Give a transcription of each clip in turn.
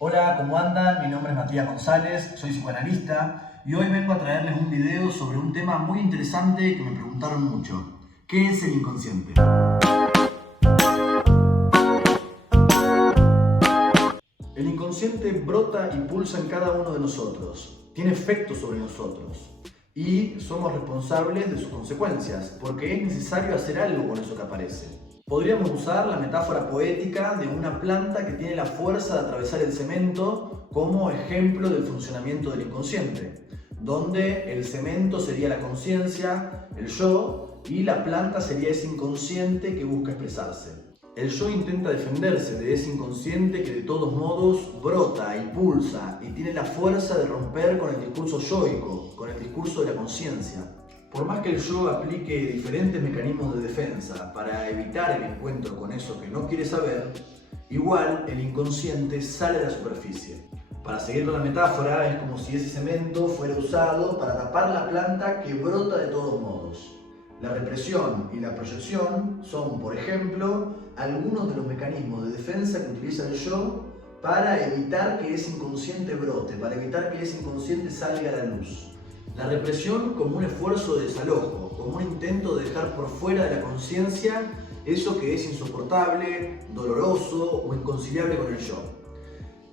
Hola, ¿cómo andan? Mi nombre es Matías González, soy psicoanalista y hoy vengo a traerles un video sobre un tema muy interesante que me preguntaron mucho. ¿Qué es el inconsciente? El inconsciente brota y pulsa en cada uno de nosotros, tiene efectos sobre nosotros y somos responsables de sus consecuencias porque es necesario hacer algo con eso que aparece. Podríamos usar la metáfora poética de una planta que tiene la fuerza de atravesar el cemento como ejemplo del funcionamiento del inconsciente, donde el cemento sería la conciencia, el yo, y la planta sería ese inconsciente que busca expresarse. El yo intenta defenderse de ese inconsciente que de todos modos brota y pulsa y tiene la fuerza de romper con el discurso yoico, con el discurso de la conciencia. Por más que el yo aplique diferentes mecanismos de defensa para evitar el encuentro con eso que no quiere saber, igual el inconsciente sale a la superficie. Para seguir con la metáfora, es como si ese cemento fuera usado para tapar la planta que brota de todos modos. La represión y la proyección son, por ejemplo, algunos de los mecanismos de defensa que utiliza el yo para evitar que ese inconsciente brote, para evitar que ese inconsciente salga a la luz. La represión como un esfuerzo de desalojo, como un intento de dejar por fuera de la conciencia eso que es insoportable, doloroso o inconciliable con el yo.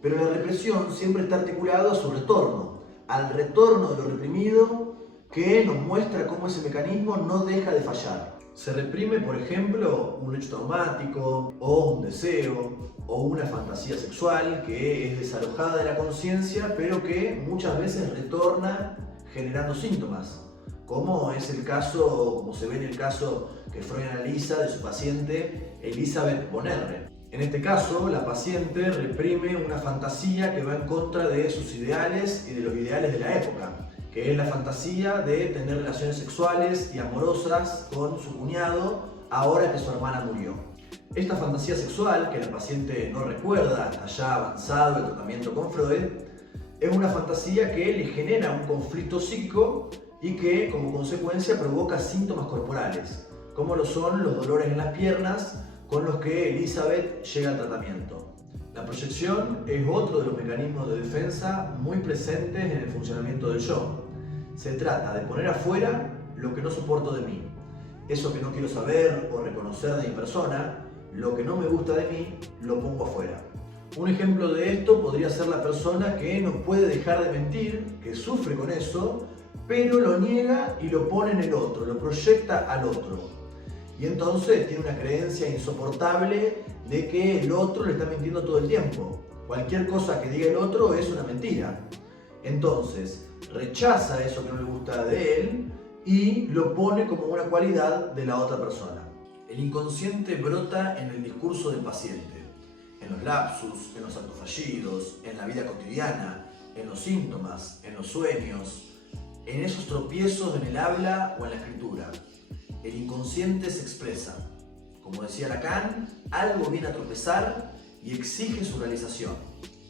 Pero la represión siempre está articulada a su retorno, al retorno de lo reprimido que nos muestra cómo ese mecanismo no deja de fallar. Se reprime, por ejemplo, un hecho traumático, o un deseo, o una fantasía sexual que es desalojada de la conciencia, pero que muchas veces retorna generando síntomas, como es el caso, como se ve en el caso que Freud analiza de su paciente Elizabeth von Erre. En este caso, la paciente reprime una fantasía que va en contra de sus ideales y de los ideales de la época, que es la fantasía de tener relaciones sexuales y amorosas con su cuñado ahora que su hermana murió. Esta fantasía sexual, que la paciente no recuerda hasta ya avanzado el tratamiento con Freud, es una fantasía que le genera un conflicto psíquico y que como consecuencia provoca síntomas corporales, como lo son los dolores en las piernas con los que Elizabeth llega al tratamiento. La proyección es otro de los mecanismos de defensa muy presentes en el funcionamiento del yo. Se trata de poner afuera lo que no soporto de mí, eso que no quiero saber o reconocer de mi persona, lo que no me gusta de mí, lo pongo afuera. Un ejemplo de esto podría ser la persona que no puede dejar de mentir, que sufre con eso, pero lo niega y lo pone en el otro, lo proyecta al otro. Y entonces tiene una creencia insoportable de que el otro le está mintiendo todo el tiempo. Cualquier cosa que diga el otro es una mentira. Entonces rechaza eso que no le gusta de él y lo pone como una cualidad de la otra persona. El inconsciente brota en el discurso del paciente, en los lapsus, en los actos fallidos, en la vida cotidiana, en los síntomas, en los sueños, en esos tropiezos en el habla o en la escritura. El inconsciente se expresa. Como decía Lacan, algo viene a tropezar y exige su realización.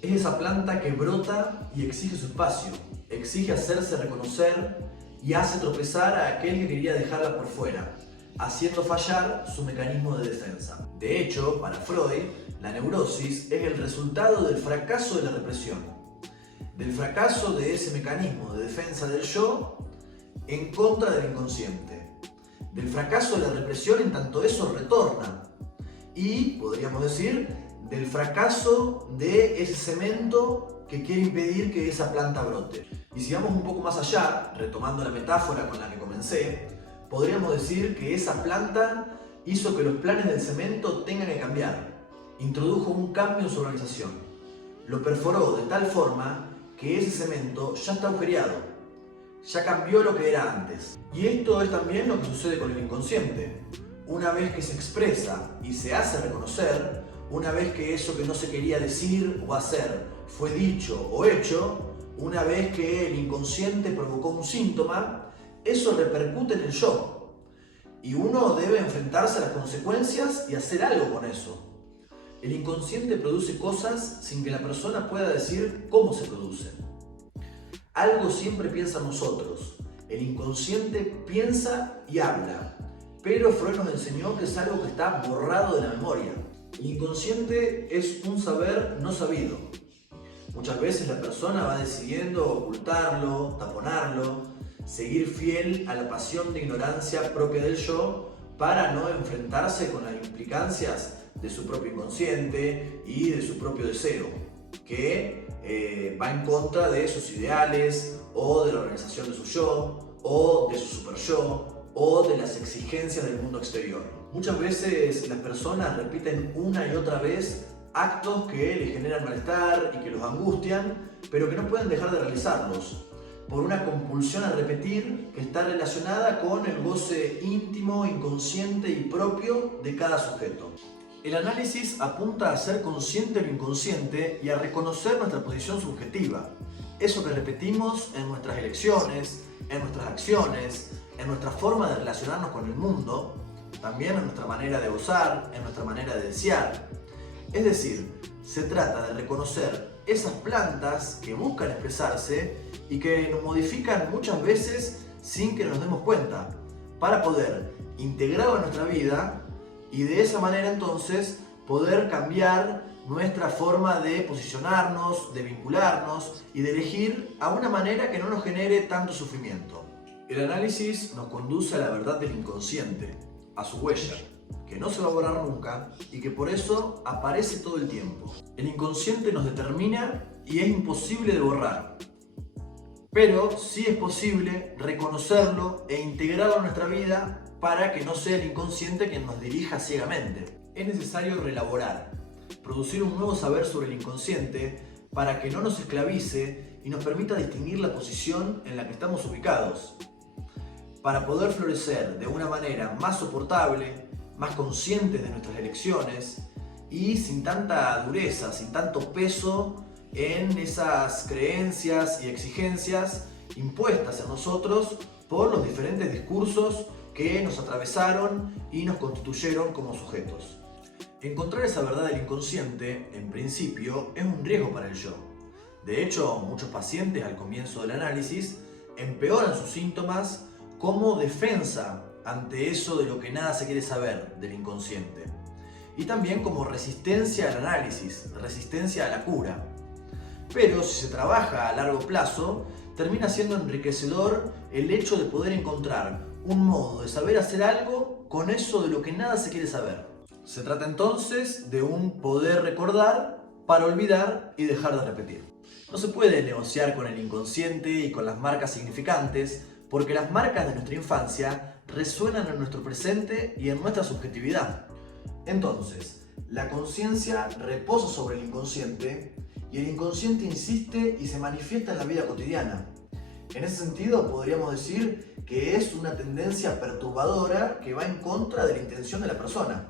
Es esa planta que brota y exige su espacio, exige hacerse reconocer y hace tropezar a aquel que quería dejarla por fuera, haciendo fallar su mecanismo de defensa. De hecho, para Freud, la neurosis es el resultado del fracaso de la represión, del fracaso de ese mecanismo de defensa del yo en contra del inconsciente, del fracaso de la represión en tanto eso retorna y, podríamos decir, del fracaso de ese cemento que quiere impedir que esa planta brote. Y si vamos un poco más allá, retomando la metáfora con la que comencé, podríamos decir que esa planta hizo que los planes del cemento tengan que cambiar, introdujo un cambio en su organización, lo perforó de tal forma que ese cemento ya está agujereado, ya cambió lo que era antes. Y esto es también lo que sucede con el inconsciente. Una vez que se expresa y se hace reconocer, una vez que eso que no se quería decir o hacer fue dicho o hecho, una vez que el inconsciente provocó un síntoma, eso repercute en el yo. Y uno debe enfrentarse a las consecuencias y hacer algo con eso. El inconsciente produce cosas sin que la persona pueda decir cómo se producen. Algo siempre piensa en nosotros. El inconsciente piensa y habla, pero Freud nos enseñó que es algo que está borrado de la memoria. El inconsciente es un saber no sabido. Muchas veces la persona va decidiendo ocultarlo, taponarlo, seguir fiel a la pasión de ignorancia propia del yo para no enfrentarse con las implicancias de su propio inconsciente y de su propio deseo, que va en contra de sus ideales o de la organización de su yo o de su super yo o de las exigencias del mundo exterior. Muchas veces las personas repiten una y otra vez actos que les generan malestar y que los angustian, pero que no pueden dejar de realizarlos por una compulsión a repetir que está relacionada con el goce íntimo, inconsciente y propio de cada sujeto. El análisis apunta a ser consciente de lo inconsciente y a reconocer nuestra posición subjetiva, eso que repetimos en nuestras elecciones, en nuestras acciones, en nuestra forma de relacionarnos con el mundo, también en nuestra manera de gozar, en nuestra manera de desear. Es decir, se trata de reconocer esas plantas que buscan expresarse y que nos modifican muchas veces sin que nos demos cuenta, para poder integrarlo en nuestra vida y de esa manera entonces poder cambiar nuestra forma de posicionarnos, de vincularnos y de elegir a una manera que no nos genere tanto sufrimiento. El análisis nos conduce a la verdad del inconsciente, a su huella, que no se va a borrar nunca y que por eso aparece todo el tiempo. El inconsciente nos determina y es imposible de borrar, pero sí es posible reconocerlo e integrarlo en nuestra vida para que no sea el inconsciente quien nos dirija ciegamente. Es necesario reelaborar, producir un nuevo saber sobre el inconsciente para que no nos esclavice y nos permita distinguir la posición en la que estamos ubicados, para poder florecer de una manera más soportable, más conscientes de nuestras elecciones y sin tanta dureza, sin tanto peso en esas creencias y exigencias impuestas en nosotros por los diferentes discursos que nos atravesaron y nos constituyeron como sujetos. Encontrar esa verdad del inconsciente, en principio, es un riesgo para el yo. De hecho, muchos pacientes al comienzo del análisis empeoran sus síntomas como defensa ante eso de lo que nada se quiere saber del inconsciente. Y también como resistencia al análisis, resistencia a la cura. Pero si se trabaja a largo plazo, termina siendo enriquecedor el hecho de poder encontrar un modo de saber hacer algo con eso de lo que nada se quiere saber. Se trata entonces de un poder recordar para olvidar y dejar de repetir. No se puede negociar con el inconsciente y con las marcas significantes, porque las marcas de nuestra infancia resuenan en nuestro presente y en nuestra subjetividad. Entonces, la conciencia reposa sobre el inconsciente y el inconsciente insiste y se manifiesta en la vida cotidiana. En ese sentido, podríamos decir que es una tendencia perturbadora que va en contra de la intención de la persona.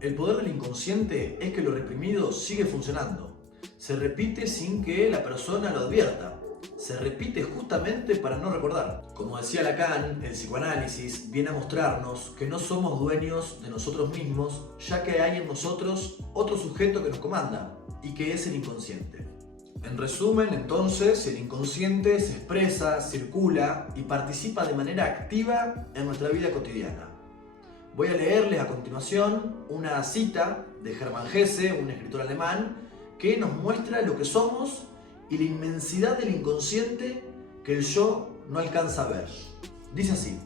El poder del inconsciente es que lo reprimido sigue funcionando. Se repite sin que la persona lo advierta. Se repite justamente para no recordar. Como decía Lacan, el psicoanálisis viene a mostrarnos que no somos dueños de nosotros mismos, ya que hay en nosotros otro sujeto que nos comanda, y que es el inconsciente. En resumen, entonces, el inconsciente se expresa, circula y participa de manera activa en nuestra vida cotidiana. Voy a leerles a continuación una cita de Hermann Hesse, un escritor alemán, que nos muestra lo que somos y la inmensidad del inconsciente que el yo no alcanza a ver. Dice así: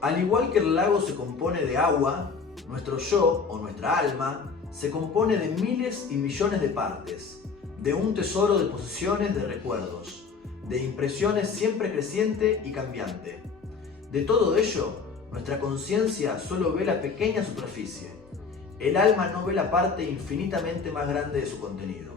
al igual que el lago se compone de agua, nuestro yo o nuestra alma se compone de miles y millones de partes, de un tesoro de posesiones de recuerdos, de impresiones siempre creciente y cambiante. De todo ello, nuestra conciencia solo ve la pequeña superficie. El alma no ve la parte infinitamente más grande de su contenido.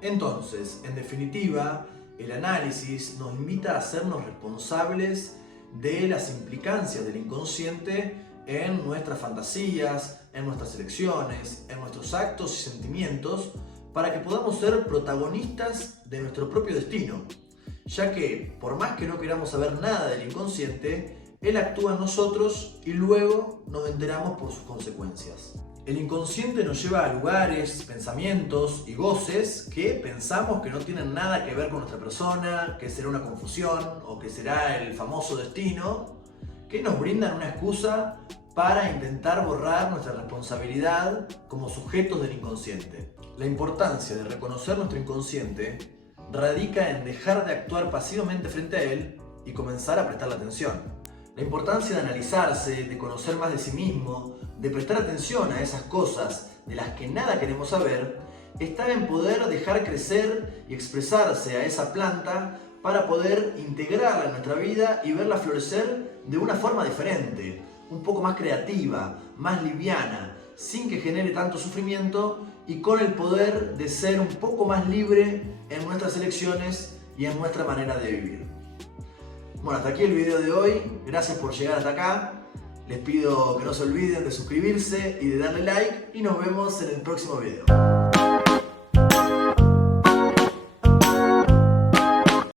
Entonces, en definitiva, el análisis nos invita a hacernos responsables de las implicancias del inconsciente en nuestras fantasías, en nuestras elecciones, en nuestros actos y sentimientos, para que podamos ser protagonistas de nuestro propio destino, ya que, por más que no queramos saber nada del inconsciente, él actúa en nosotros y luego nos enteramos por sus consecuencias. El inconsciente nos lleva a lugares, pensamientos y goces que pensamos que no tienen nada que ver con nuestra persona, que será una confusión o que será el famoso destino, que nos brindan una excusa para intentar borrar nuestra responsabilidad como sujetos del inconsciente. La importancia de reconocer nuestro inconsciente radica en dejar de actuar pasivamente frente a él y comenzar a prestarle atención. La importancia de analizarse, de conocer más de sí mismo, de prestar atención a esas cosas de las que nada queremos saber, está en poder dejar crecer y expresarse a esa planta para poder integrarla en nuestra vida y verla florecer de una forma diferente, un poco más creativa, más liviana, sin que genere tanto sufrimiento y con el poder de ser un poco más libre en nuestras elecciones y en nuestra manera de vivir. Bueno, hasta aquí el video de hoy. Gracias por llegar hasta acá. Les pido que no se olviden de suscribirse y de darle like y nos vemos en el próximo video.